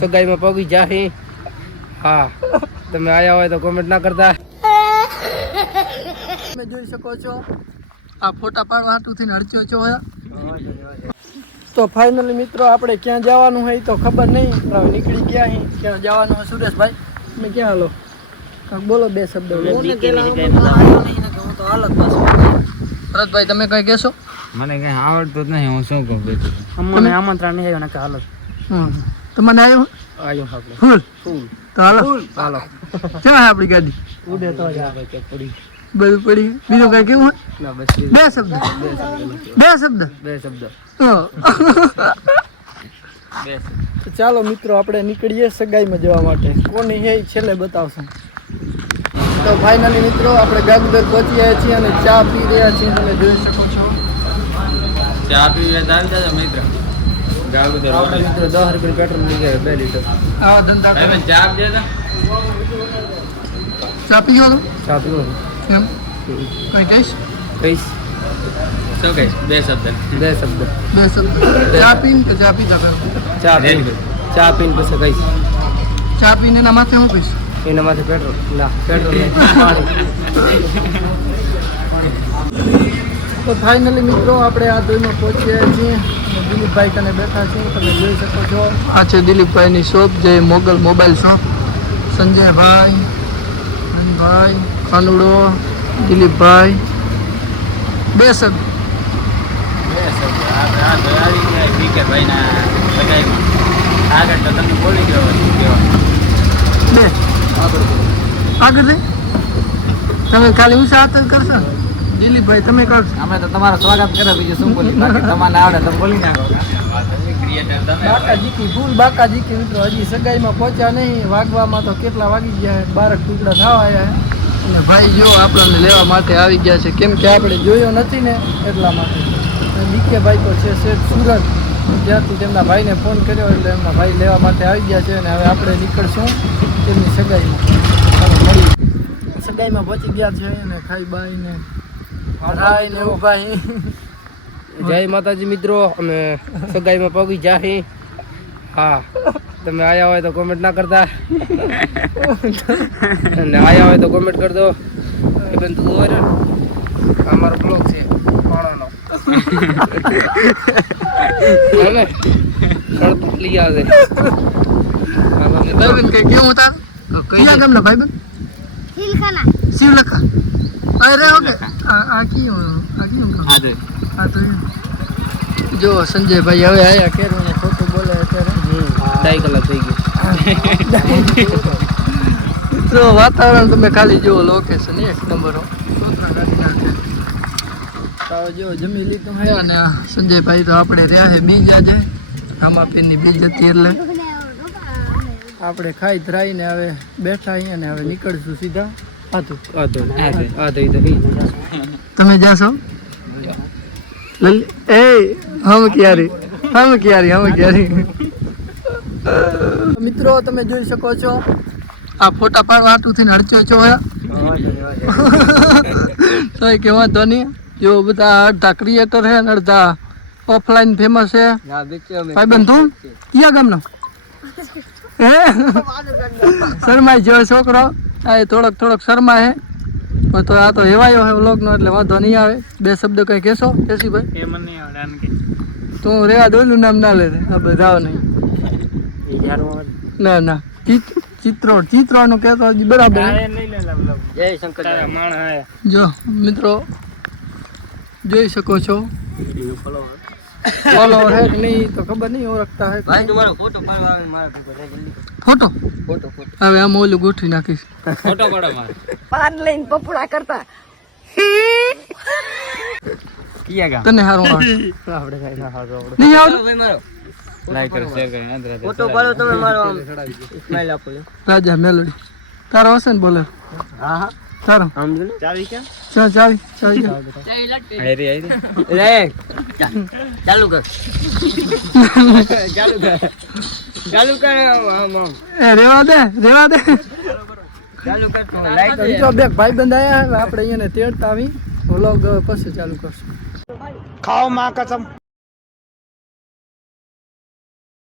સગાઈમાં પગી જાહી। હા, તમે આયા હોય તો કોમેન્ટ ના કરતા। તમે જોઈ શકો છો આ ફોટા પાડવા હાટુથી અડચ્યો છો। તો ફાઇનલી મિત્રો આપણે ક્યાં જવાનું હોય તો ખબર નહીં, હવે નીકળી ગયા અહીં। ક્યાં જવાનું હોય સુરેશભાઈ, તમે ક્યાં હાલો? કાંક બોલો બે શબ્દ। ભરતભાઈ તમે કઈ કહેશો? મને કઈ આવડતું જ નહીં, હું શું કહું? અમને આમંત્રણ નહીં આવ્યું ને કે હાલો। તમને આવ્યું? આવ્યું આપણે ફૂલ તો હાલો હાલો। ક્યાં આપણી ગાડી ઉડે તો પડી બધું પડી। બીજું કઈ કેવું હોય? ના બસ બે શબ્દ તો ચાલો મિત્રો આપણે નીકળીએ સગાઈમાં જવા માટે। કોની હે છેલ્લે બતાવશું। તો ફાઇનલી મિત્રો આપણે ગાગદર પહોંચી આવ્યા છીએ અને ચા પી રહ્યા છીએ। તમે જોઈ શકો છો ચા પીવા ચાલતા મિત્ર ગાગદર આપણે મિત્રો 10 રૂપિયા પેટ્રોલ લઈ ગયા 2 લીટર। આવા ધંધા ભાઈ ચા દેતા ચા પીવો તો ચા પીવો કેમ કઈ કહીશ શું કહીશ? બે શબ્દ ચા પીને કે ચા પીતા કરો? ચા પીને પછી કહીશ। ચા પીને એના માથે હું કહીશ? એના માથે પેટ્રોલ ના પેટ્રોલ તો ફાઇનલી મિત્રો આપણે આ દોઈમાં પહોંચ્યા છીએ। દિલીપભાઈ કને બેઠા છીએ, તમે જોઈ શકો છો। આ છે દિલીપભાઈની શોપ, જે મોગલ મોબાઈલ શોપ। સંજયભાઈ, હનભાઈ, કાનુડો, દિલીપભાઈ। બે શબ્દ આગળ તો તમે બોલી ગયો બે આગળ તમે ખાલી ઊંચા હાથ કરશો ને દિલીપભાઈ, તમે કરશો? અમે તો તમારું સ્વાગત કરે, બીજું શું બોલી? બાકી તમારે આવડે તમે બોલી નાખો। બાકાજી ફૂલ બાકાજી મિત્રો હજી સગાઈમાં પહોંચ્યા નહીં, વાગવામાં તો કેટલા વાગી ગયા? 12 ટુકડા થવા આવ્યા। અને ભાઈ જો આપણને લેવા માટે આવી ગયા છે, કેમ કે આપણે જોયો નથી ને એટલા માટે। બીકે ભાઈ તો છે સુરત, જ્યાંથી તેમના ભાઈને ફોન કર્યો એટલે એમના ભાઈ લેવા માટે આવી ગયા છે। અને હવે આપણે નીકળશું તેમની સગાઈમાં મળી। સગાઈમાં પહોંચી ગયા છે અને ખાઈ બાઈને રાઈને ઊભા અહીં। જય માતાજી મિત્રો, અમે સગાઈમાં પગી જાહી। હા, તમે આયા હોય તો કોમેન્ટ ના કરતા અને આયા હોય તો કોમેન્ટ કરી દો। એ બેન તું હોય ને અમારો બ્લોગ છે પાણાનો હાલે સડપ લઈ આવે। ભાઈબંધ કઈ કેવું તાર? કયા ગામના ભાઈબંધ? શિવલખા। અરે ઓકે આ કયું આ તો જો સંજયભાઈ હવે આયા કેરું ને ખોટું બોલે અત્યારે 2 કલાક થઈ ગયું। મિત્રો વાતાવરણ તમે ખાલી જુઓ, લોકેશન એક નંબર તો જો જમી લીધું હે। અને સંજયભાઈ તો આપણે રહ્યા છે મીજાજે રામાપીરની બીજ હતી એટલે આપણે ખાઈ ધરાઈને હવે બેઠા અહીં અને હવે નીકળશું સીધા તમે જાશો? હમ ક્યારી મિત્રો તમે જોઈ શકો છો આ ફોટા પાડવા હાટુથી અડચ્યો છો તો કે વાંધો નહીં। જો બધા અડધા ક્રિએટર છે ને અડધા ઓફલાઈન ફેમસ છે। ભાઈબંધ તું કયા ગામનો? શર્માય જેવો છોકરો, આ થોડોક શર્મા છે તો આ તો હેવાયો છે વ્લોગનો એટલે વાંધો નહીં આવે। બે શબ્દ કઈ કહેશો કેસીભાઈ? તું રેવા દોલું નામ ના લે આ બધા નહીં ના ચિત્રોનું કહેતો બરાબર। જો મિત્રો જોઈ શકો છો ફોલોવર હે કે નહીં તો ખબર નહીં, ઓળખતા હે ભાઈ તમારો ફોટો પાડવા આવે મારા ફોટો હવે આમ ઓલું ગોઠવી નાખીશ। ફોટો પાડો મારે પાન લઈને પપડા કરતા કિયા ગા તને હારું આવડે? આપણે કઈ ના હારું આવડે નહીં આવડે ભાઈ મારો લાઈક કરો શેર કરો અંદર ફોટો પાડો તમે મારો સ્માઈલ આપો રાજા મેલોડી તારો હશે ને બોલે? હા હા તારો આમ જો ચાવી ક્યાં? ચાવી આઈ રે ચાલુ કર આમ રેવા દે ચાલુ કર લાઈટ બે ભાઈ બંધ આયા આપણે અહીંયા તેડતા આવી વ્લોગ પછી ચાલુ કરશું। ખાઓ માં કસમ।